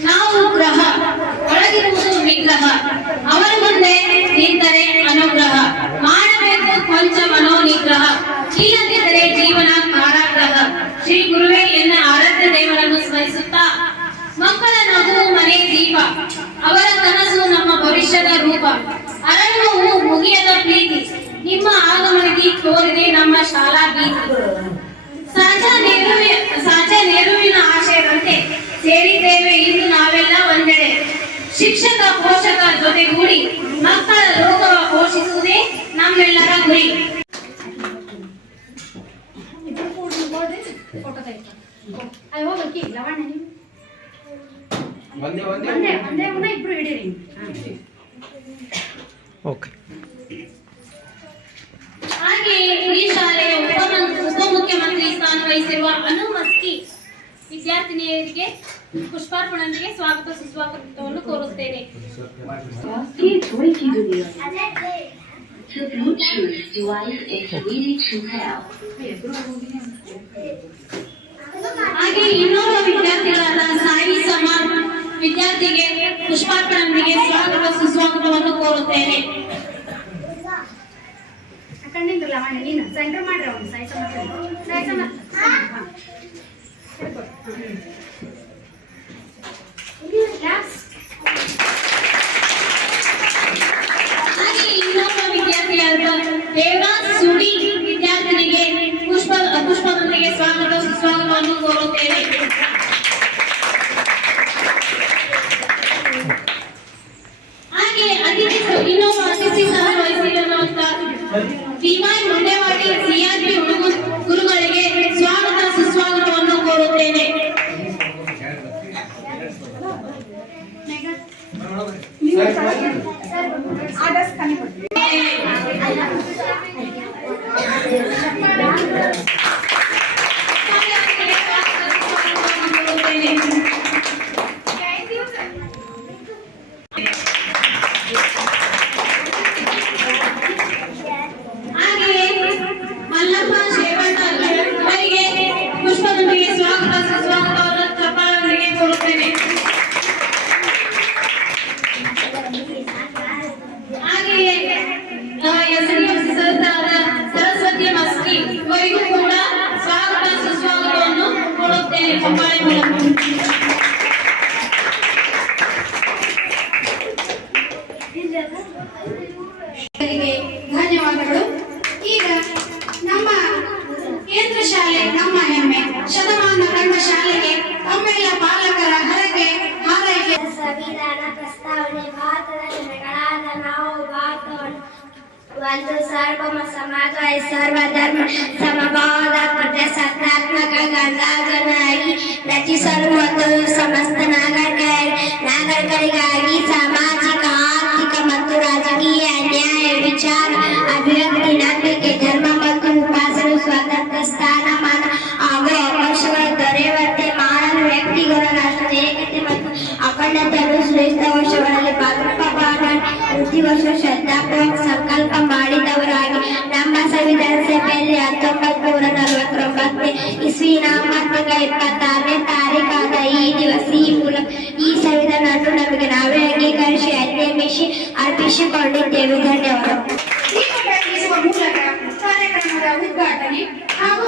ನಾವು ಗ್ರಹ ಒಳಗಿರುವುದು ವಿಗ್ರಹ. ಅವರ ಮುಂದೆ ನಿಂತರೆ ಶಿಕ್ಷಕ ಪೋಷಕ ಜೊತೆಗೂಡಿ ಮಕ್ಕಳ ಲೋಕವ ಪೋಷಿಸುವುದೇ ನಮ್ಮೆಲ್ಲರ ಗುರಿ. ಇಬ್ರು ಈ ಶಾಲೆಯ ಉಪಮುಖ್ಯಮಂತ್ರಿ ಸ್ಥಾನ ವಹಿಸಿರುವ ಅನುಮಸ್ಕಿ ವಿದ್ಯಾರ್ಥಿನಿಯರಿಗೆ ಪುಷ್ಪಾರ್ಪಣೆಗೆ ಸ್ವಾಗತ ಸುಸ್ವಾಗತವನ್ನು ಕೋರುತ್ತೇನೆ. ಹಾಗೆ ಇನ್ನೂರು ವಿದ್ಯಾರ್ಥಿಗಳಾದ ಸಾಯಿ ಸಮಾಜ್ ವಿದ್ಯಾರ್ಥಿಗೆ ಪುಷ್ಪಾರ್ಪಣೆಗೆ ಸ್ವಾಗತ ಸುಸ್ವಾಗತವನ್ನು ಕೋರುತ್ತೇನೆ. ಕಣ್ಣಿಂದಿಲ್ಲ ಸೆಂಟರ್ ಮಾಡ್ರಿ ಸಾಯಿ ಸಮಾಜ ಸಾಯಿ ಸಮಾಜ. ಹಾಗೆ ಅತಿಥಿ ಇನ್ನೊಬ್ಬ ಅತಿಥಿ ಸಹ ವಹಿಸಿರುವಂತ ಭೀಮ ಹೆಸರಿದ್ದಾದ ಸರಸ್ವತಿ ಮಸ್ಕಿ ಅವರಿಗೂ ಕೂಡ ಸ್ವಾಗತ ಸುಸ್ವಾಗತವನ್ನು ಕೊಡುತ್ತೇನೆ सर्वधर्म सम ಒಂಬತ್ತೂರ ನಲವತ್ತೊಂಬತ್ತನೇ ಇಸ್ವಿನ ಒಂಬತ್ತೂರ ಇಪ್ಪತ್ತಾರನೇ ತಾರೀಕಾದ ಈ ದಿವಸ ಈ ಮೂಲ ಈ ಸಂವಿಧಾನವನ್ನು ನಮಗೆ ನಾವೇ ಅಂಗೀಕರಿಸಿ ಅಧ್ಯಮಿಸಿ ಅರ್ಪಿಸಿಕೊಂಡಿದ್ದೇವೆ ಧನ್ಯವಾದ ಮೂಲಕ ಕಾರ್ಯಕ್ರಮದ ಉದ್ಘಾಟನೆ ಹಾಗೂ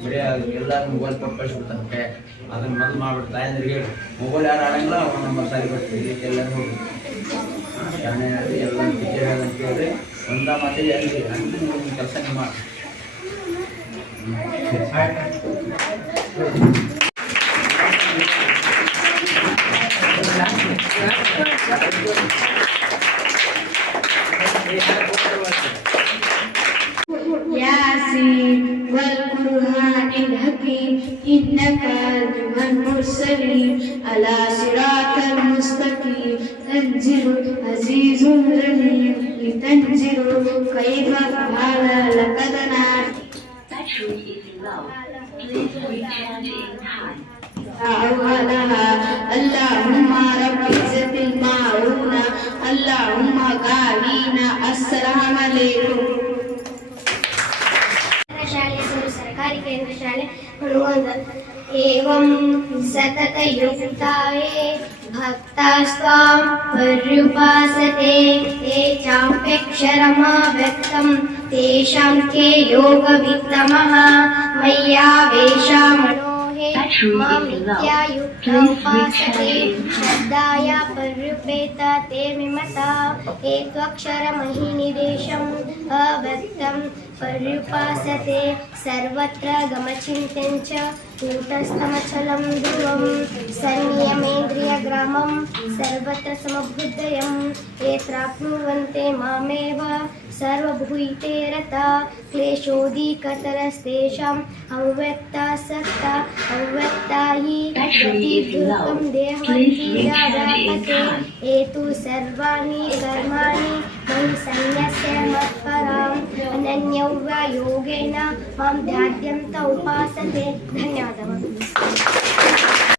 ಹಾಂ ಅದು ಎಲ್ಲರೂ ಮೊಬೈಲ್ ಕೊಟ್ಟು ಕಳಿಸ್ಬಿಡ್ತಾರೆ ಅದನ್ನ ಮೊದಲು ಮಾಡ್ಬಿಟ್ಟು ತಾಯಂದ್ರಿಗೆ ಮೊಬೈಲ್ ಯಾರು ಆಡಂಗಿಲ್ಲ, ಅವ್ರ ನಂಬರ್ ಸರಿ ಬರ್ತೀವಿ ಎಲ್ಲರೂ ಶಾಣೆ ಆಡಿ ಎಲ್ಲ ಟೀಚರ್ ಅಂತ ಹೇಳಿ ಒಂದ ಮಾತಿಗೆ ಅಲ್ಲಿ ಅಲ್ಲಿ ಕೆಲಸ ಮಾಡಿ. إنك أتبع المرسلين على صراط المستقيم تنزل عزيز رحيم لتنزل كيف فعل لقد نعم اللهم رب عزة المعونة اللهم قامينا السلام عليكم. कुर्वन् एवं सततयुक्ता ये भक्तास्त्वां पर्युपासते। ते चाप्यक्षरमाव्यक्तं तेषां के योगवित्तमः। मय्यावेशामणो श्रद्धाया पर्युपेत ते विमता एकक्षरमहिनिदेशम् अव्यक्तं पर्युपासते सर्वत्र गमचिन्त्यं कूटस्थमचलं ध्रुवं संयमेन्द्रियग्रामं सर्वत्र समबुद्धयं ये प्राप्नुवन्ते मामेव सर्वभूते रता क्लेशोऽधिकतरस्तेषाम् अव्यक्तासक्ता अव्यक्ता हि गतिर्दुर्गं देहवन्तीरापते एतु सर्वाणि कर्माणि मयि सन्न्यस्य मत्पराम्। अनन्यव्ययोगेन माँ ध्यात्यन्त उपासते। धन्यवादः।